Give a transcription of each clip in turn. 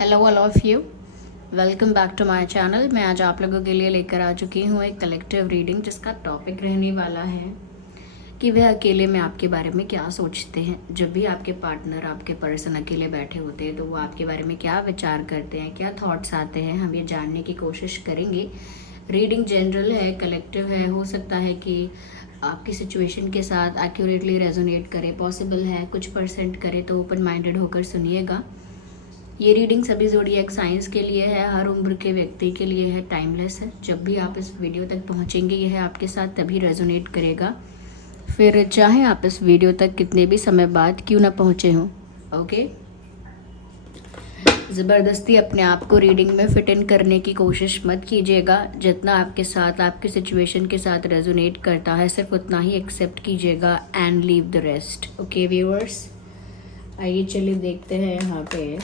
Hello all of you, welcome back to my channel. मैं आज आप लोगों के लिए लेकर आ चुकी हूँ एक कलेक्टिव रीडिंग जिसका टॉपिक रहने वाला है कि वह अकेले में आपके बारे में क्या सोचते हैं। जब भी आपके पार्टनर, आपके पर्सन अकेले बैठे होते हैं तो वो आपके बारे में क्या विचार करते हैं, क्या थॉट्स आते हैं, हम ये जानने की कोशिश करेंगे। रीडिंग जनरल है, कलेक्टिव है, हो सकता है कि आपकी सिचुएशन के साथ एक्यूरेटली रेजोनेट करे, पॉसिबल है कुछ परसेंट करे, तो ओपन माइंडेड होकर सुनिएगा। ये रीडिंग सभी ज़ोडिएक साइंस के लिए है, हर उम्र के व्यक्ति के लिए है, टाइमलेस है। जब भी आप इस वीडियो तक पहुंचेंगे यह आपके साथ तभी रेजोनेट करेगा, फिर चाहे आप इस वीडियो तक कितने भी समय बाद क्यों ना पहुंचे हों। ओके, ज़बरदस्ती अपने आप को रीडिंग में फिट इन करने की कोशिश मत कीजिएगा। जितना आपके साथ, आपकी सिचुएशन के साथ रेजोनेट करता है सिर्फ उतना ही एक्सेप्ट कीजिएगा and leave the rest. Okay viewers, आइए चलिए देखते हैं यहाँ पे।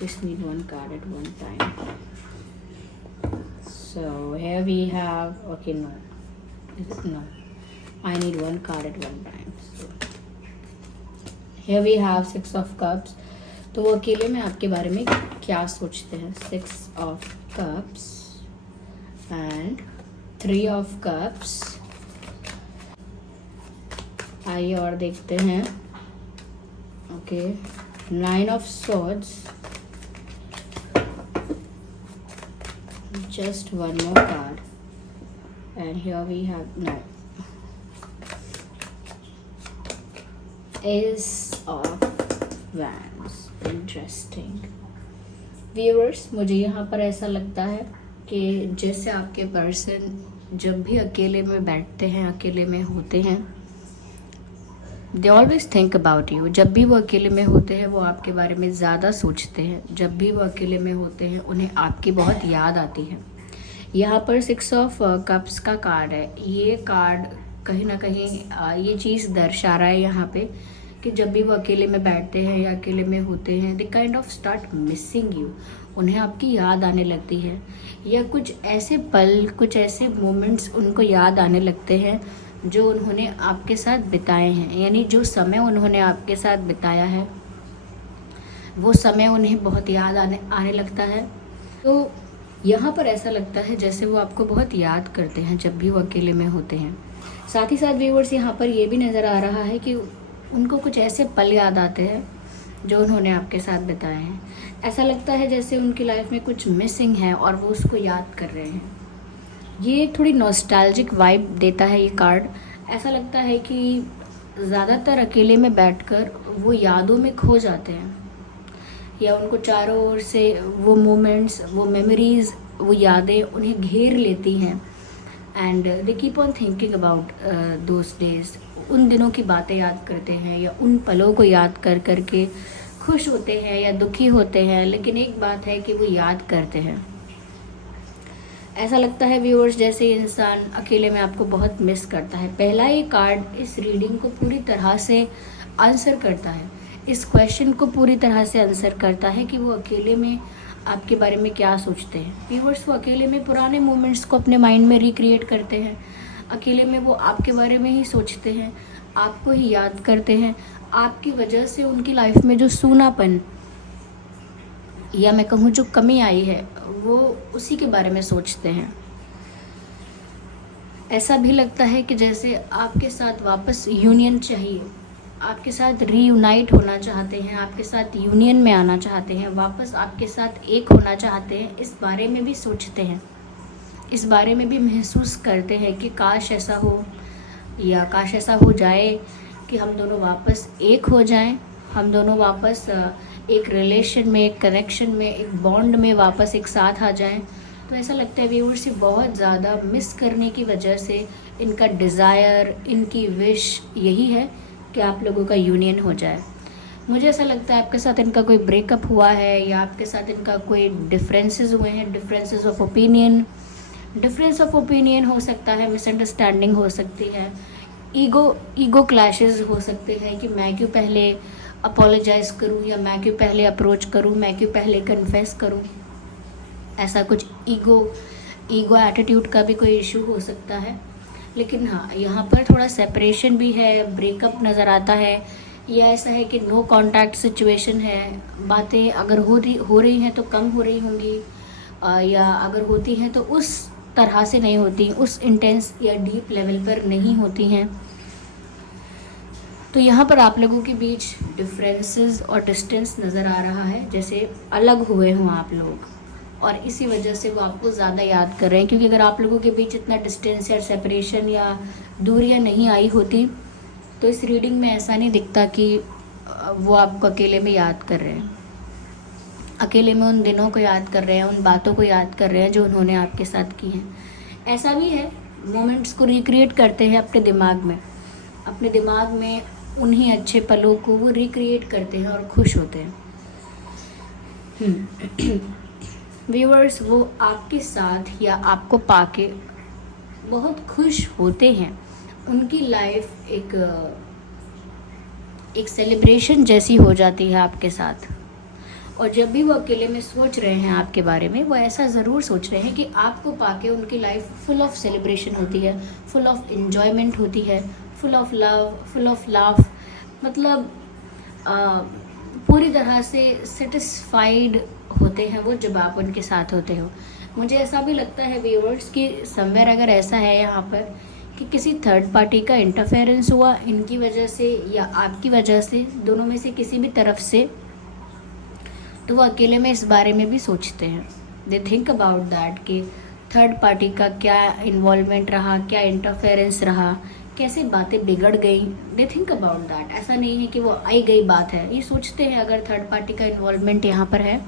Just need one card at one time. So here we have, okay, no, is it? No, I need one card at one time. So here we have Six of Cups. तो वो अकेले में आपके बारे में क्या सोचते हैं? Six of Cups and Three of Cups. आइए और देखते हैं। Okay, Nine of Swords. Just one more card, and here we have no. Ace of Wands. Interesting. Viewers, मुझे यहाँ पर ऐसा लगता है कि जैसे आपके पर्सन जब भी अकेले में बैठते हैं, अकेले में होते हैं, they always think about you. जब भी वो अकेले में होते हैं वो आपके बारे में ज़्यादा सोचते हैं। जब भी वो अकेले में होते हैं उन्हें आपकी बहुत याद आती है। यहाँ पर सिक्स ऑफ कप्स का कार्ड है। ये कार्ड कहीं ना कहीं ये चीज़ दर्शा रहा है यहाँ पे कि जब भी वो अकेले में बैठते हैं या अकेले में होते हैं, they kind of start missing you. उन्हें आपकी याद आने लगती है, या कुछ ऐसे पल, कुछ ऐसे मोमेंट्स उनको याद आने लगते हैं जो उन्होंने आपके साथ बिताए हैं। यानी जो समय उन्होंने आपके साथ बिताया है वो समय उन्हें बहुत याद आने लगता है। तो यहाँ पर ऐसा लगता है जैसे वो आपको बहुत याद करते हैं जब भी वो अकेले में होते हैं। साथ ही साथ व्यूअर्स, यहाँ पर ये भी नज़र आ रहा है कि उनको कुछ ऐसे पल याद आते हैं जो उन्होंने आपके साथ बिताए हैं। ऐसा लगता है जैसे उनकी लाइफ में कुछ मिसिंग है और वो उसको याद कर रहे हैं। ये थोड़ी नॉस्टैल्जिक वाइब देता है ये कार्ड। ऐसा लगता है कि ज़्यादातर अकेले में बैठकर वो यादों में खो जाते हैं, या उनको चारों ओर से वो मोमेंट्स, वो मेमोरीज़, वो यादें उन्हें घेर लेती हैं। And they keep on thinking about those days. उन दिनों की बातें याद करते हैं या उन पलों को याद कर कर के खुश होते हैं या दुखी होते हैं, लेकिन एक बात है कि वो याद करते हैं। ऐसा लगता है व्यूअर्स जैसे इंसान अकेले में आपको बहुत मिस करता है। पहला ये कार्ड इस रीडिंग को पूरी तरह से आंसर करता है, इस क्वेश्चन को पूरी तरह से आंसर करता है कि वो अकेले में आपके बारे में क्या सोचते हैं। व्यूअर्स, वो अकेले में पुराने मोमेंट्स को अपने माइंड में रिक्रिएट करते हैं। अकेले में वो आपके बारे में ही सोचते हैं, आपको ही याद करते हैं। आपकी वजह से उनकी लाइफ में जो सूनापन, या मैं कहूँ जो कमी आई है, वो उसी के बारे में सोचते हैं। ऐसा भी लगता है कि जैसे आपके साथ वापस यूनियन चाहिए, आपके साथ रीयूनाइट होना चाहते हैं, आपके साथ यूनियन में आना चाहते हैं, वापस आपके साथ एक होना चाहते हैं। इस बारे में भी सोचते हैं, इस बारे में भी महसूस करते हैं कि काश ऐसा हो, या काश ऐसा हो जाए कि हम दोनों वापस एक हो जाएं, हम दोनों वापस एक रिलेशन में, एक कनेक्शन में, एक बॉन्ड में वापस एक साथ आ जाएं। तो ऐसा लगता है व्यूअर्स से बहुत ज़्यादा मिस करने की वजह से इनका डिज़ायर, इनकी विश यही है कि आप लोगों का यूनियन हो जाए। मुझे ऐसा लगता है आपके साथ इनका कोई ब्रेकअप हुआ है, या आपके साथ इनका कोई डिफरेंसेस हुए हैं, differences of opinion. Difference of opinion हो सकता है, मिसअंडरस्टैंडिंग हो सकती है, ईगो क्लैशेस हो सकते हैं कि मैं क्यों पहले अपोलोजाइज़ करूं, या मैं क्यों पहले अप्रोच करूं, मैं क्यों पहले कन्फेस करूं। ऐसा कुछ ईगो एटीट्यूड का भी कोई इशू हो सकता है। लेकिन हाँ, यहाँ पर थोड़ा सेपरेशन भी है, ब्रेकअप नज़र आता है, या ऐसा है कि नो कांटेक्ट सिचुएशन है, बातें अगर हो रही हैं तो कम हो रही होंगी, या अगर होती हैं तो उस तरह से नहीं होती, उस इंटेंस या डीप लेवल पर नहीं होती हैं। तो यहाँ पर आप लोगों के बीच डिफरेंसेस और डिस्टेंस नज़र आ रहा है, जैसे अलग हुए हों आप लोग, और इसी वजह से वो आपको ज़्यादा याद कर रहे हैं। क्योंकि अगर आप लोगों के बीच इतना डिस्टेंस या सेपरेशन या दूरियां नहीं आई होती तो इस रीडिंग में ऐसा नहीं दिखता कि वो आपको अकेले में याद कर रहे हैं, अकेले में उन दिनों को याद कर रहे हैं, उन बातों को याद कर रहे हैं जो उन्होंने आपके साथ की हैं। ऐसा भी है, मोमेंट्स को रिक्रिएट करते हैं अपने दिमाग में उन्हीं अच्छे पलों को वो रिक्रिएट करते हैं और खुश होते हैं। व्यूअर्स, वो आपके साथ या आपको पाके बहुत खुश होते हैं। उनकी लाइफ एक सेलिब्रेशन जैसी हो जाती है आपके साथ। और जब भी वो अकेले में सोच रहे हैं आपके बारे में, वो ऐसा ज़रूर सोच रहे हैं कि आपको पाके उनकी लाइफ फुल ऑफ सेलिब्रेशन होती है, फुल ऑफ इन्जॉयमेंट होती है, full of love, full of laugh, मतलब पूरी तरह से सेटिस्फाइड होते हैं वो जब आप उनके साथ होते हो। मुझे ऐसा भी लगता है व्यूअर्स कि समवेयर अगर ऐसा है यहाँ पर कि किसी थर्ड पार्टी का इंटरफेरेंस हुआ इनकी वजह से या आपकी वजह से, दोनों में से किसी भी तरफ से, तो वो अकेले में इस बारे में भी सोचते हैं। दे थिंक अबाउट दैट कि थर्ड पार्टी का क्या इन्वॉल्वमेंट रहा, क्या इंटरफेरेंस रहा, कैसे बातें बिगड़ गई। They think about that. ऐसा नहीं है कि वो आई गई बात है, ये सोचते हैं अगर थर्ड पार्टी का इन्वॉल्वमेंट यहाँ पर है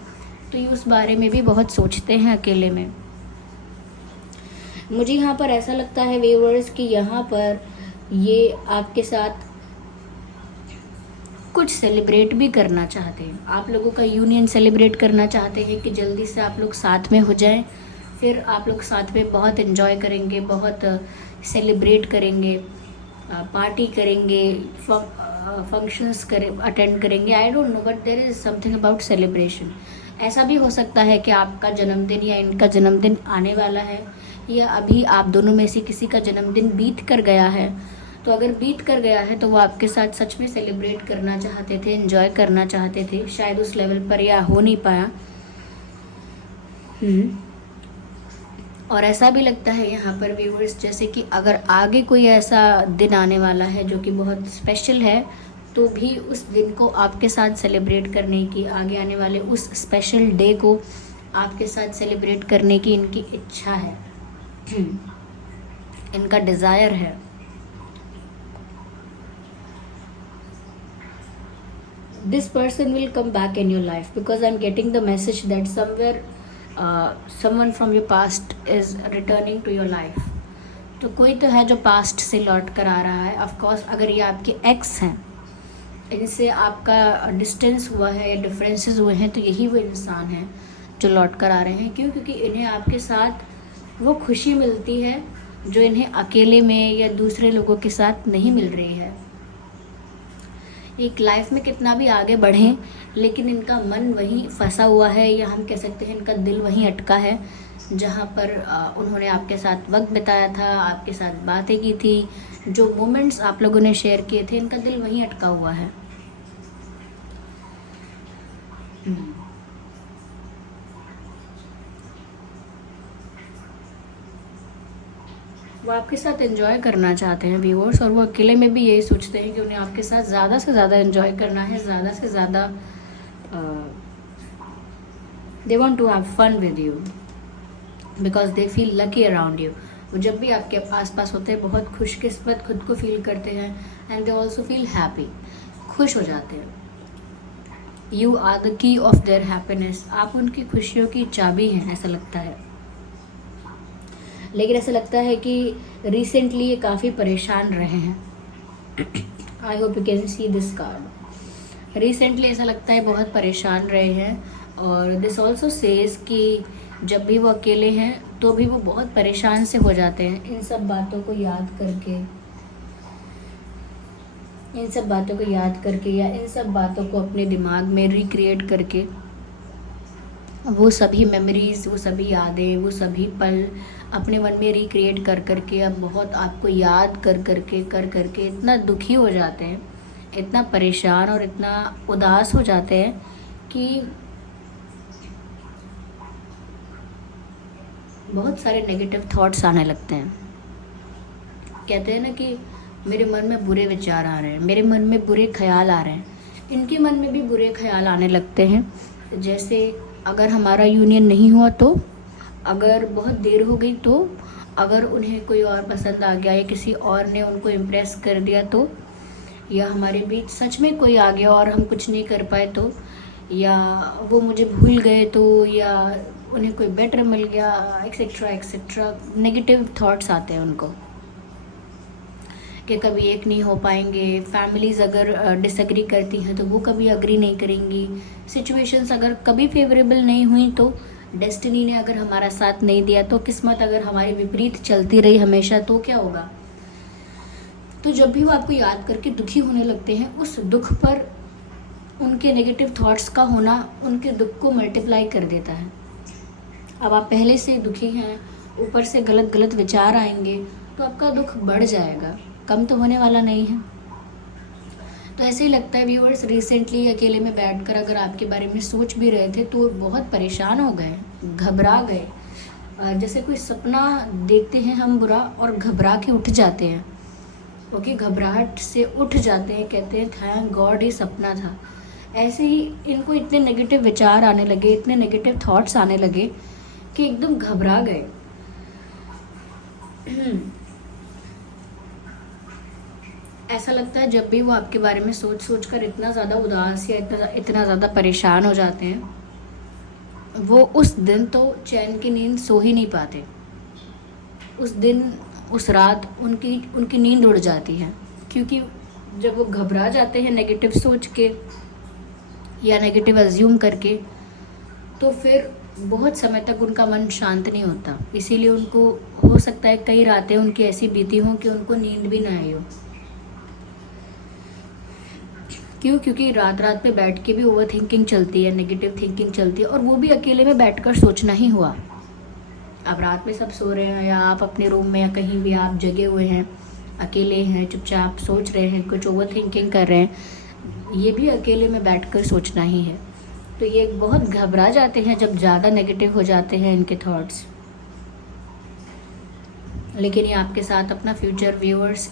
तो ये उस बारे में भी बहुत सोचते हैं अकेले में। मुझे यहाँ पर ऐसा लगता है व्यूअर्स कि यहाँ पर ये आपके साथ कुछ सेलिब्रेट भी करना चाहते हैं, आप लोगों का यूनियन सेलिब्रेट करना चाहते हैं कि जल्दी से आप लोग साथ में हो जाएं, फिर आप लोग साथ में बहुत एंजॉय करेंगे, बहुत सेलिब्रेट करेंगे, पार्टी करेंगे, फंक्शंस अटेंड करेंगे। I don't know but there is something about celebration. ऐसा भी हो सकता है कि आपका जन्मदिन या इनका जन्मदिन आने वाला है, या अभी आप दोनों में से किसी का जन्मदिन बीत कर गया है। तो अगर बीत कर गया है तो वो आपके साथ सच में सेलिब्रेट करना चाहते थे, एंजॉय करना चाहते थे, शायद उस लेवल पर या हो नहीं पाया। और ऐसा भी लगता है यहाँ पर व्यूअर्स जैसे कि अगर आगे कोई ऐसा दिन आने वाला है जो कि बहुत स्पेशल है, तो भी उस दिन को आपके साथ सेलिब्रेट करने की, आगे आने वाले उस स्पेशल डे को आपके साथ सेलिब्रेट करने की इनकी इच्छा है, इनका डिज़ायर है। This person will come back in your life because I'm getting the message that somewhere someone from your past is returning to your life. तो कोई तो है जो पास्ट से लौट कर आ रहा है। ऑफ कोर्स अगर ये आपके एक्स हैं, इनसे आपका डिस्टेंस हुआ है या डिफरेंसेस हुए हैं, तो यही वो इंसान हैं जो लौट कर आ रहे हैं। क्यों? क्योंकि इन्हें आपके साथ वो खुशी मिलती है जो इन्हें अकेले में या दूसरे लोगों के साथ नहीं मिल रही है। एक लाइफ में कितना भी आगे बढ़ें, लेकिन इनका मन वहीं फंसा हुआ है, या हम कह सकते हैं इनका दिल वहीं अटका है जहाँ पर उन्होंने आपके साथ वक्त बिताया था, आपके साथ बातें की थी, जो मोमेंट्स आप लोगों ने शेयर किए थे, इनका दिल वहीं अटका हुआ है। वो आपके साथ एंजॉय करना चाहते हैं व्यूअर्स, और वो अकेले में भी यही सोचते हैं कि उन्हें आपके साथ ज़्यादा से ज़्यादा एंजॉय करना है, ज़्यादा से ज़्यादा they want to have fun with you because they feel lucky around you. वो जब भी आपके आसपास होते हैं बहुत खुशकिस्मत खुद को फील करते हैं, and they also feel happy, खुश हो जाते हैं। You are the key of their happiness, आप उनकी खुशियों की चाबी हैं ऐसा लगता है। लेकिन ऐसा लगता है कि रिसेंटली ये काफ़ी परेशान रहे हैं। I hope you can see this card. Recently ऐसा लगता है बहुत परेशान रहे हैं, और दिस ऑल्सो सेज कि जब भी वो अकेले हैं तो भी वो बहुत परेशान से हो जाते हैं इन सब बातों को याद करके, या इन सब बातों को अपने दिमाग में रिक्रिएट करके। वो सभी मेमोरीज़, वो सभी यादें, वो सभी पल अपने मन में रिक्रिएट कर करके अब बहुत आपको याद कर करके इतना दुखी हो जाते हैं इतना परेशान और इतना उदास हो जाते हैं कि बहुत सारे नेगेटिव थॉट्स आने लगते हैं। कहते हैं ना कि मेरे मन में बुरे विचार आ रहे हैं, मेरे मन में बुरे ख्याल आ रहे हैं। इनके मन में भी बुरे ख्याल आने लगते हैं। जैसे अगर हमारा यूनियन नहीं हुआ तो, अगर बहुत देर हो गई तो, अगर उन्हें कोई और पसंद आ गया या किसी और ने उनको इम्प्रेस कर दिया तो, या हमारे बीच सच में कोई आ गया और हम कुछ नहीं कर पाए तो, या वो मुझे भूल गए तो, या उन्हें कोई बेटर मिल गया, एक्सेट्रा एक्सेट्रा। नेगेटिव थॉट्स आते हैं उनको कि कभी एक नहीं हो पाएंगे। फैमिलीज़ अगर डिसएग्री करती हैं तो वो कभी अग्री नहीं करेंगी। सिचुएशंस अगर कभी फेवरेबल नहीं हुई तो, डेस्टिनी ने अगर हमारा साथ नहीं दिया तो, किस्मत अगर हमारी विपरीत चलती रही हमेशा तो क्या होगा। तो जब भी वो आपको याद करके दुखी होने लगते हैं, उस दुख पर उनके नेगेटिव थॉट्स का होना उनके दुख को मल्टीप्लाई कर देता है। अब आप पहले से दुखी हैं, ऊपर से गलत गलत विचार आएंगे तो आपका दुख बढ़ जाएगा, कम तो होने वाला नहीं है। तो ऐसे ही लगता है व्यूअर्स, रिसेंटली अकेले में बैठकर अगर आपके बारे में सोच भी रहे थे तो बहुत परेशान हो गए, घबरा गए। जैसे कोई सपना देखते हैं हम बुरा और घबरा के उठ जाते हैं, क्योंकि घबराहट से उठ जाते हैं, कहते हैं थैंक गॉड ये सपना था। ऐसे ही इनको इतने नेगेटिव विचार आने लगे, इतने नेगेटिव थॉट्स आने लगे कि एकदम घबरा गए। ऐसा लगता है जब भी वो आपके बारे में सोच सोच कर इतना ज़्यादा उदास या इतना ज़्यादा परेशान हो जाते हैं, वो उस दिन तो चैन की नींद सो ही नहीं पाते। उस दिन, उस रात उनकी नींद उड़ जाती है, क्योंकि जब वो घबरा जाते हैं नेगेटिव सोच के या नेगेटिव अज्यूम करके, तो फिर बहुत समय तक उनका मन शांत नहीं होता। इसीलिए उनको हो सकता है कई रातें उनकी ऐसी बीती हों कि उनको नींद भी ना आई हो। क्यों? क्योंकि रात रात पे बैठ के भी ओवर थिंकिंग चलती है, नेगेटिव थिंकिंग चलती है, और वो भी अकेले में बैठकर सोचना ही हुआ। अब रात में सब सो रहे हैं या आप अपने रूम में या कहीं भी आप जगे हुए हैं, अकेले हैं, चुपचाप सोच रहे हैं, कुछ ओवर थिंकिंग कर रहे हैं, ये भी अकेले में बैठकर सोचना ही है। तो ये बहुत घबरा जाते हैं जब ज़्यादा नेगेटिव हो जाते हैं इनके थॉट्स। लेकिन ये आपके साथ अपना फ्यूचर व्यूअर्स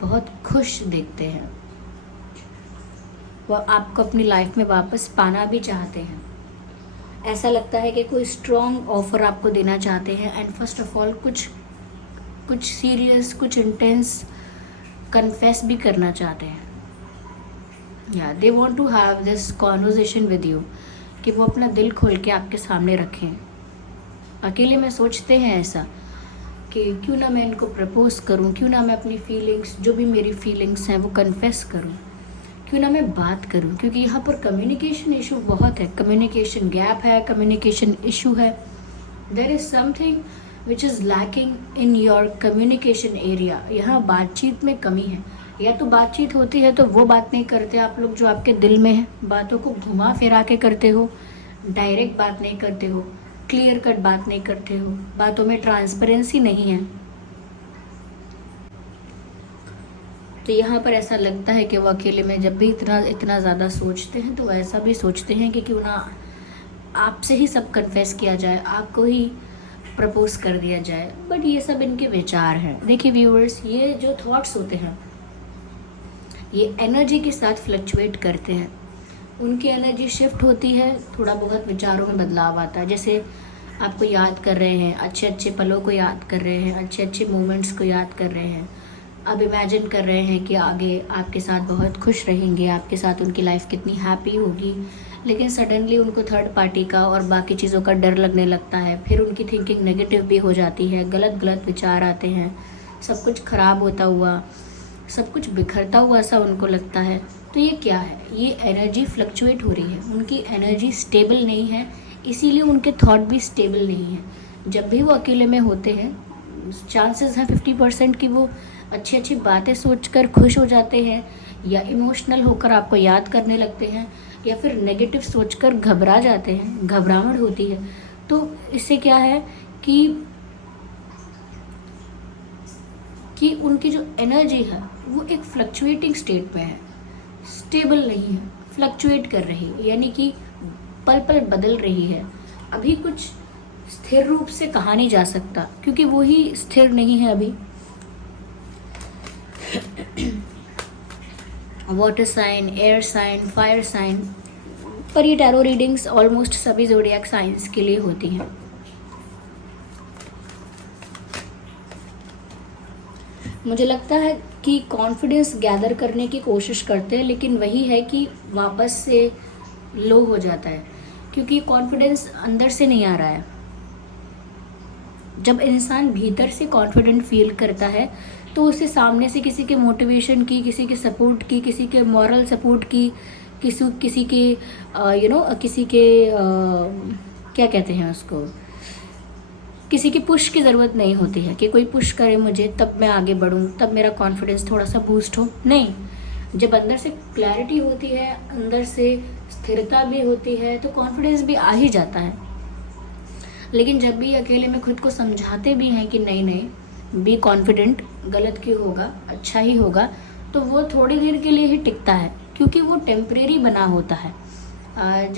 बहुत खुश देखते हैं, वो आपको अपनी लाइफ में वापस पाना भी चाहते हैं। ऐसा लगता है कि कोई स्ट्रॉन्ग ऑफर आपको देना चाहते हैं, एंड फर्स्ट ऑफ ऑल कुछ सीरियस, कुछ इंटेंस कन्फेस भी करना चाहते हैं। या they want to have this conversation with you, कि वो अपना दिल खोल के आपके सामने रखें। अकेले में सोचते हैं ऐसा कि क्यों ना मैं इनको प्रपोज करूं, क्यों ना मैं अपनी फीलिंग्स, जो भी मेरी फीलिंग्स हैं वो कन्फेस करूं, क्यों ना मैं बात करूं। क्योंकि यहाँ पर कम्युनिकेशन इशू बहुत है, कम्युनिकेशन गैप है, कम्युनिकेशन इशू है। There is something which is lacking in your communication area. यहाँ बातचीत में कमी है, या तो बातचीत होती है तो वो बात नहीं करते आप लोग जो आपके दिल में है, बातों को घुमा फिरा के करते हो, डायरेक्ट बात नहीं करते हो, क्लियर कट बात नहीं करते हो, बातों में ट्रांसपेरेंसी नहीं है। तो यहाँ पर ऐसा लगता है कि वो अकेले में जब भी इतना ज़्यादा सोचते हैं तो ऐसा भी सोचते हैं कि क्यों ना आपसे ही सब कन्फेस किया जाए, आपको ही प्रपोज कर दिया जाए। बट ये सब इनके विचार हैं। देखिए व्यूअर्स, ये जो थॉट्स होते हैं ये एनर्जी के साथ फ्लक्चुएट करते हैं। उनकी एनर्जी शिफ्ट होती है, थोड़ा बहुत विचारों में बदलाव आता है। जैसे आपको याद कर रहे हैं, अच्छे अच्छे पलों को याद कर रहे हैं, अच्छे अच्छे मोमेंट्स को याद कर रहे हैं, अब इमेजिन कर रहे हैं कि आगे आपके साथ बहुत खुश रहेंगे, आपके साथ उनकी लाइफ कितनी हैप्पी होगी। लेकिन सडनली उनको थर्ड पार्टी का और बाकी चीज़ों का डर लगने लगता है, फिर उनकी थिंकिंग नेगेटिव भी हो जाती है, गलत विचार आते हैं, सब कुछ ख़राब होता हुआ, सब कुछ बिखरता हुआ सा उनको लगता है। तो ये क्या है? ये एनर्जी फ्लक्चुएट हो रही है, उनकी एनर्जी स्टेबल नहीं है, इसीलिए उनके थॉट भी स्टेबल नहीं है। जब भी वो अकेले में होते हैं, चांसेस हैं 50% कि वो अच्छी अच्छी बातें सोचकर खुश हो जाते हैं, या इमोशनल होकर आपको याद करने लगते हैं, या फिर नेगेटिव सोचकर घबरा जाते हैं, घबराहट होती है। तो इससे क्या है कि उनकी जो एनर्जी है वो एक फ्लक्चुएटिंग स्टेट में है। स्टेबल नहीं है, फ्लक्चुएट कर रही है, यानी कि पल पल बदल रही है। अभी कुछ स्थिर रूप से कहा नहीं जा सकता क्योंकि वो ही स्थिर नहीं है अभी। Water sign, air sign, fire sign, पर ये टैरो रीडिंग्स ऑलमोस्ट सभी ज़ोडिएक साइंस के लिए होती हैं। मुझे लगता है कि कॉन्फिडेंस गैदर करने की कोशिश करते हैं, लेकिन वही है कि वापस से लो हो जाता है क्योंकि कॉन्फिडेंस अंदर से नहीं आ रहा है। जब इंसान भीतर से कॉन्फिडेंट फील करता है तो उसे सामने से किसी के मोटिवेशन की, किसी के सपोर्ट की, किसी के मॉरल सपोर्ट की, किसी के किसी के क्या कहते हैं उसको, किसी की पुश की ज़रूरत नहीं होती है कि कोई पुश करे मुझे तब मैं आगे बढ़ूं, तब मेरा कॉन्फिडेंस थोड़ा सा बूस्ट हो। नहीं, जब अंदर से क्लैरिटी होती है, अंदर से स्थिरता भी होती है तो कॉन्फिडेंस भी आ ही जाता है। लेकिन जब भी अकेले में खुद को समझाते भी हैं कि नहीं नहीं बी कॉन्फिडेंट, गलत क्यों होगा, अच्छा ही होगा, तो वो थोड़ी देर के लिए ही टिकता है क्योंकि वो टेम्परेरी बना होता है।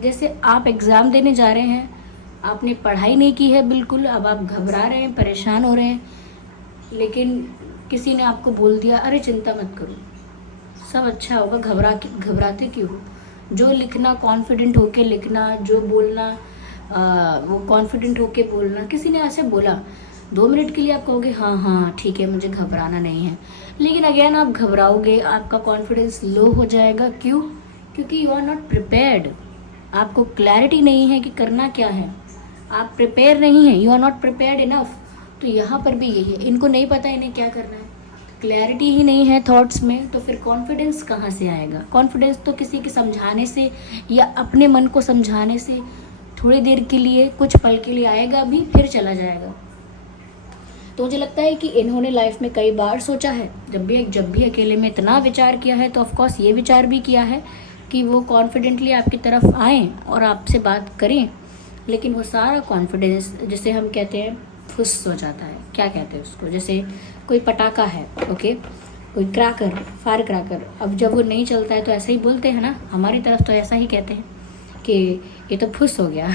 जैसे आप एग्ज़ाम देने जा रहे हैं, आपने पढ़ाई नहीं की है बिल्कुल, अब आप घबरा रहे हैं, परेशान हो रहे हैं, लेकिन किसी ने आपको बोल दिया अरे चिंता मत करो, सब अच्छा होगा, घबराते क्यों हो। जो लिखना कॉन्फिडेंट होके लिखना, जो बोलना वो कॉन्फिडेंट होके बोलना। किसी ने ऐसे बोला, 2 मिनट के लिए आप कहोगे हाँ हाँ ठीक है मुझे घबराना नहीं है, लेकिन अगेन आप घबराओगे, आपका कॉन्फिडेंस लो हो जाएगा। क्यों? क्योंकि यू आर नॉट प्रिपेयर्ड। आपको क्लैरिटी नहीं है कि करना क्या है, आप प्रिपेयर नहीं हैं, you are not prepared enough. तो यहाँ पर भी यही है, इनको नहीं पता इन्हें क्या करना है, क्लैरिटी ही नहीं है थॉट्स में, तो फिर कॉन्फिडेंस कहाँ से आएगा। कॉन्फिडेंस तो किसी के समझाने से या अपने मन को समझाने से थोड़ी देर के लिए, कुछ पल के लिए आएगा भी, फिर चला जाएगा। तो मुझे लगता है कि इन्होंने लाइफ में कई बार सोचा है, जब भी अकेले में इतना विचार किया है, तो ऑफकोर्स ये विचार भी किया है कि वो कॉन्फिडेंटली आपकी तरफ आएँ और आपसे बात करें, लेकिन वो सारा कॉन्फिडेंस, जिसे हम कहते हैं, फुस हो जाता है। क्या कहते हैं उसको, जैसे कोई पटाखा है, ओके, कोई क्रैकर, फायर क्रैकर, अब जब वो नहीं चलता है तो ऐसा ही बोलते हैं ना, हमारी तरफ तो ऐसा ही कहते हैं कि ये तो फुस हो गया।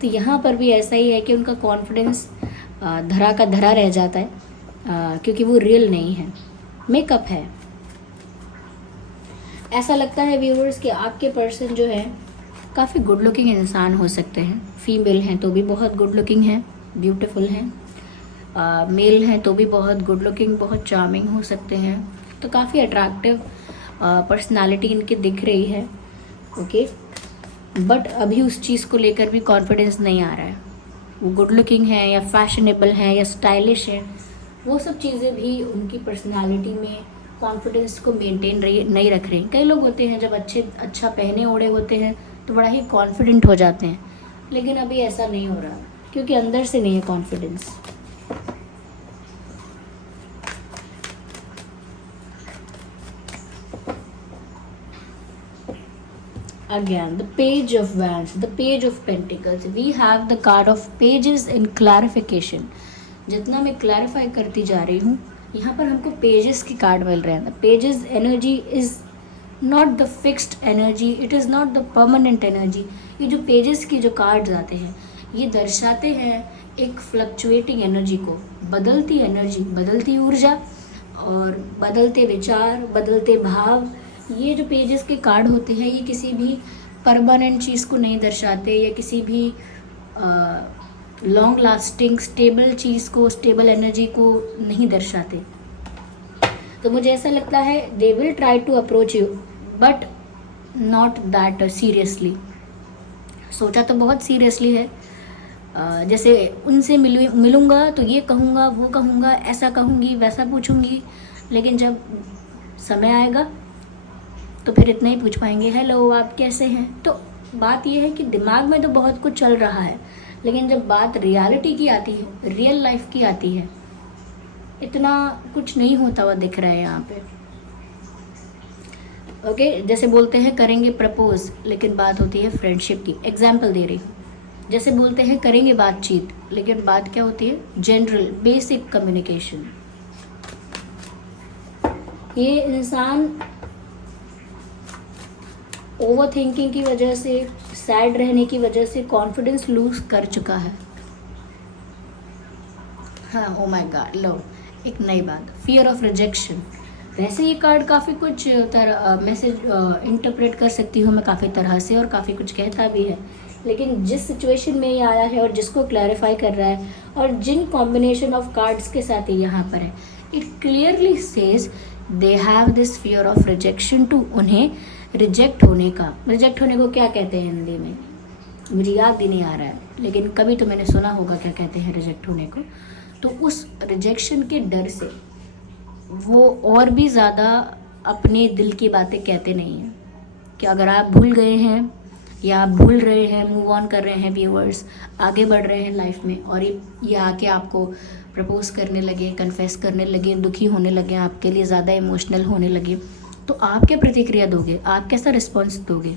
तो यहाँ पर भी ऐसा ही है कि उनका कॉन्फिडेंस धरा का धरा रह जाता है क्योंकि वो रियल नहीं है, मेकअप है। ऐसा लगता है व्यूअर्स कि आपके पर्सन जो है काफ़ी गुड लुकिंग इंसान हो सकते हैं। फीमेल हैं तो भी बहुत गुड लुकिंग हैं, ब्यूटीफुल हैं। मेल हैं तो भी बहुत गुड लुकिंग, बहुत चार्मिंग हो सकते हैं। तो काफ़ी अट्रैक्टिव पर्सनालिटी इनकी दिख रही है, ओके। बट अभी उस चीज़ को लेकर भी कॉन्फिडेंस नहीं आ रहा है। वो गुड लुकिंग है या फैशनेबल है या स्टाइलिश है, वो सब चीज़ें भी उनकी पर्सनालिटी में कॉन्फिडेंस को मेंटेन नहीं रख रही। कई लोग होते हैं जब अच्छा पहने ओढ़े होते हैं तो बड़ा ही कॉन्फिडेंट हो जाते हैं, लेकिन अभी ऐसा नहीं हो रहा क्योंकि अंदर से नहीं है confidence. Again, the page of wands, the page of pentacles. We have the card of pages in clarification. जितना मैं क्लैरिफाई करती जा रही हूँ, यहाँ पर हमको पेजेस की कार्ड मिल रहे हैं। Pages energy is not the fixed energy, it is not the permanent energy. ये जो पेजेस की जो कार्ड्स आते हैं, ये दर्शाते हैं एक फ्लक्चुएटिंग एनर्जी को, बदलती एनर्जी, बदलती ऊर्जा और बदलते विचार, बदलते भाव। ये जो पेजेस के कार्ड होते हैं, ये किसी भी परमानेंट चीज़ को नहीं दर्शाते या किसी भी लॉन्ग लास्टिंग स्टेबल चीज़ को, स्टेबल एनर्जी को नहीं दर्शाते। तो मुझे ऐसा लगता है they will try to approach you but not that seriously. सोचा तो बहुत सीरियसली है, जैसे उनसे मिलूँगा तो ये कहूँगा, वो कहूँगा, ऐसा कहूँगी, वैसा पूछूँगी, लेकिन जब समय आएगा तो फिर इतना ही पूछ पाएंगे, हेलो आप कैसे हैं। तो बात यह है कि दिमाग में तो बहुत कुछ चल रहा है, लेकिन जब बात रियलिटी की आती है, रियल लाइफ की आती है, इतना कुछ नहीं होता हुआ दिख रहा है यहाँ पे, ओके। जैसे बोलते हैं करेंगे प्रपोज, लेकिन बात होती है फ्रेंडशिप की। एग्जाम्पल दे रही हूँ, जैसे बोलते हैं करेंगे बातचीत, लेकिन बात क्या होती है, जनरल बेसिक कम्युनिकेशन। ये इंसान ओवर थिंकिंग की वजह से, सैड रहने की वजह से कॉन्फिडेंस लूज कर चुका है। हाँ, ओ माय गॉड, लो एक नई बात, फियर ऑफ रिजेक्शन। वैसे ये कार्ड काफ़ी कुछ तरह मैसेज इंटरप्रेट कर सकती हूँ मैं काफ़ी तरह से, और काफ़ी कुछ कहता भी है, लेकिन जिस सिचुएशन में ये आया है और जिसको क्लैरिफाई कर रहा है और जिन कॉम्बिनेशन ऑफ कार्ड्स के साथ ये यहाँ पर है, it clearly says they have this fear of rejection too. उन्हें रिजेक्ट होने को क्या कहते हैं हिंदी में, मुझे याद भी नहीं आ रहा है, लेकिन कभी तो मैंने सुना होगा क्या कहते हैं रिजेक्ट होने को। तो उस रिजेक्शन के डर से वो और भी ज़्यादा अपने दिल की बातें कहते नहीं हैं, कि अगर आप भूल गए हैं या आप भूल रहे हैं, मूव ऑन कर रहे हैं व्यूअर्स, आगे बढ़ रहे हैं लाइफ में, और ये आके आपको प्रपोज करने लगे, कन्फेस करने लगे, दुखी होने लगे, आपके लिए ज़्यादा इमोशनल होने लगे, तो आप क्या प्रतिक्रिया दोगे, आप कैसा रिस्पॉन्स दोगे?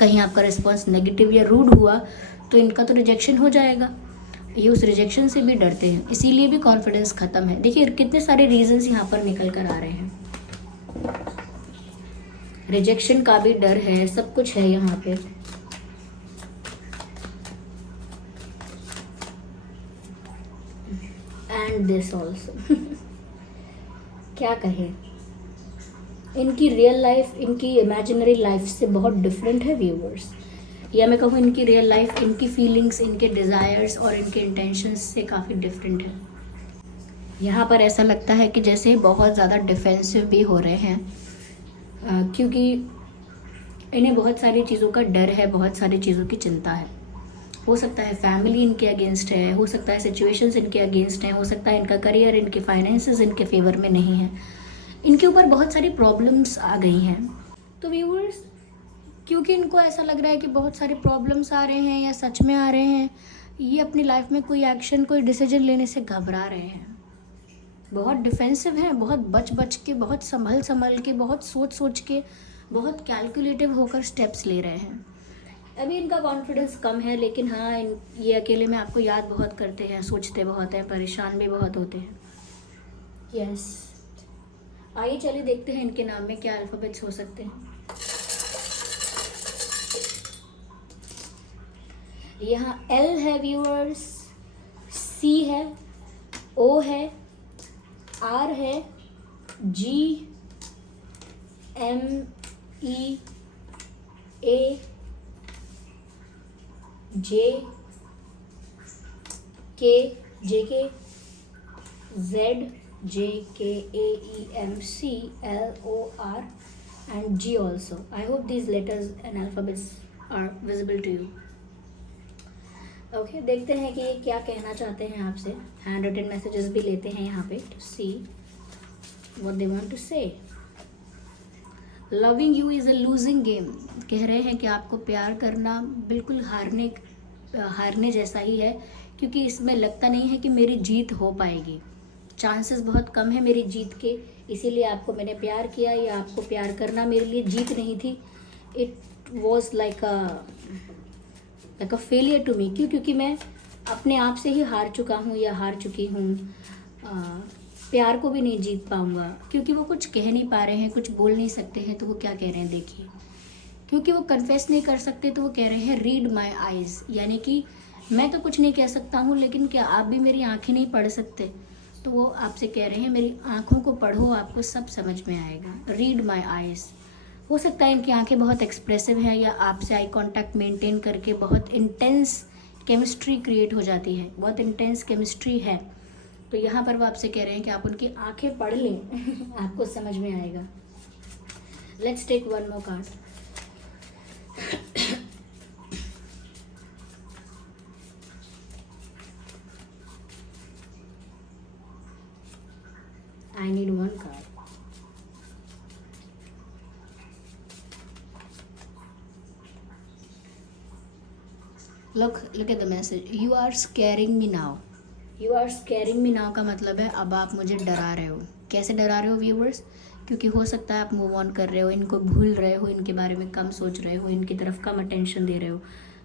कहीं आपका रिस्पॉन्स नेगेटिव या रूड हुआ तो इनका तो रिजेक्शन हो जाएगा। ये उस रिजेक्शन से भी डरते हैं, इसीलिए भी कॉन्फिडेंस ख़त्म है। देखिए कितने सारे रीजंस यहाँ पर निकल कर आ रहे हैं। रिजेक्शन का भी डर है, सब कुछ है यहाँ पे। एंड दिस ऑल्सो क्या कहे, इनकी रियल लाइफ इनकी इमेजिनरी लाइफ से बहुत डिफरेंट है व्यूअर्स, या मैं कहूँ इनकी रियल लाइफ, इनकी फीलिंग्स, इनके डिज़ायर्स और इनके इंटेंशंस से काफ़ी डिफरेंट है। यहाँ पर ऐसा लगता है कि जैसे बहुत ज़्यादा डिफेंसिव भी हो रहे हैं, क्योंकि इन्हें बहुत सारी चीज़ों का डर है, बहुत सारी चीज़ों की चिंता है। हो सकता है फैमिली इनके अगेंस्ट है, हो सकता है सिचुएशंस इनके अगेंस्ट हैं, हो सकता है इनका करियर, इनके फाइनेंसेस इनके फेवर में नहीं है, इनके ऊपर बहुत सारी प्रॉब्लम्स आ गई हैं। तो व्यूअर्स, क्योंकि इनको ऐसा लग रहा है कि बहुत सारे प्रॉब्लम्स आ रहे हैं या सच में आ रहे हैं, ये अपनी लाइफ में कोई एक्शन, कोई डिसीजन लेने से घबरा रहे हैं, बहुत डिफेंसिव हैं, बहुत बच बच के, बहुत संभल संभल के, बहुत सोच सोच के, बहुत कैलकुलेटिव होकर स्टेप्स ले रहे हैं। अभी इनका कॉन्फिडेंस कम है, लेकिन हाँ ये अकेले में आपको याद बहुत करते हैं, सोचते बहुत हैं, परेशान भी बहुत होते हैं। यस, आइए चलिए देखते हैं इनके नाम में क्या अल्फ़ाबेट्स हो सकते हैं। यहाँ L है व्यूअर्स, C है, O है, R है, G, M, E, A, J, K, JK, Z, J, K, A, E, M, C, L, O, R and G also. I hope these letters and alphabets are visible to you. Okay, देखते हैं कि ये क्या कहना चाहते हैं आपसे। Hand written messages भी लेते हैं यहाँ पे to see what they want to say. Loving you is a losing game. कह रहे हैं कि आपको प्यार करना बिल्कुल हारने जैसा ही है, क्योंकि इसमें लगता नहीं है कि मेरी जीत हो पाएगी, चांसेस बहुत कम है मेरी जीत के, इसीलिए आपको मैंने प्यार किया, या आपको प्यार करना मेरे लिए जीत नहीं थी। It was like a failure to me. क्योंकि मैं अपने आप से ही हार चुका हूँ या हार चुकी हूँ, प्यार को भी नहीं जीत पाऊँगा। क्योंकि वो कुछ कह नहीं पा रहे हैं, कुछ बोल नहीं सकते हैं, तो वो क्या कह रहे हैं देखिए। क्योंकि वो कन्फेस नहीं कर सकते, तो वो कह रहे हैं रीड माई आइज़, यानी कि मैं तो कुछ नहीं कह सकता हूँ, लेकिन क्या आप भी मेरी आँखें नहीं पढ़ सकते? तो वो आपसे कह रहे हैं मेरी आँखों को पढ़ो, आपको सब समझ में आएगा। Read my eyes. हो सकता है इनकी आंखें बहुत एक्सप्रेसिव हैं, या आपसे आई कांटेक्ट मेंटेन करके बहुत इंटेंस केमिस्ट्री क्रिएट हो जाती है, बहुत इंटेंस केमिस्ट्री है। तो यहाँ पर वो आपसे कह रहे हैं कि आप उनकी आंखें पढ़ लें आपको समझ में आएगा। Let's take one more card. I need one card. Look at the message. You are scaring me now. You are scaring me now का मतलब है अब आप मुझे डरा रहे हो। कैसे डरा रहे हो व्यूअर्स? क्योंकि हो सकता है आप मूव ऑन कर रहे हो, इनको भूल रहे हो, इनके बारे में कम सोच रहे हो, इनकी तरफ कम अटेंशन दे रहे हो।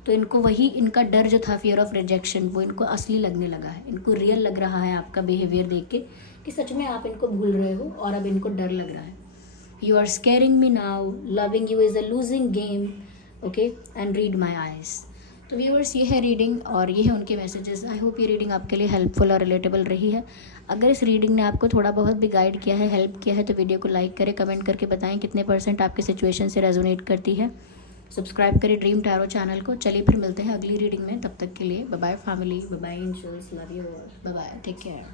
तो इनको वही इनका डर जो था, फियर ऑफ रिजेक्शन, वो इनको असली लगने लगा है, इनको रियल लग रहा है आपका बिहेवियर देख के कि सच में आप इनको भूल रहे हो और अब इनको डर लग रहा है. You are scaring me now, loving you is a losing game, okay, and read my eyes. तो व्यूअर्स, ये है रीडिंग और ये है उनके मैसेजेस. आई होप ये रीडिंग आपके लिए हेल्पफुल और रिलेटेबल रही है. अगर इस रीडिंग ने आपको थोड़ा बहुत भी गाइड किया है, हेल्प किया है, तो वीडियो को लाइक करें, कमेंट करके बताएं कितने % आपकी सिचुएशन से रेजोनेट करती है. सब्सक्राइब करें ड्रीम टैरो चैनल को. चलिए फिर मिलते हैं अगली रीडिंग में. तब तक के लिए bye bye family, bye bye angels, love you all, bye bye, take care.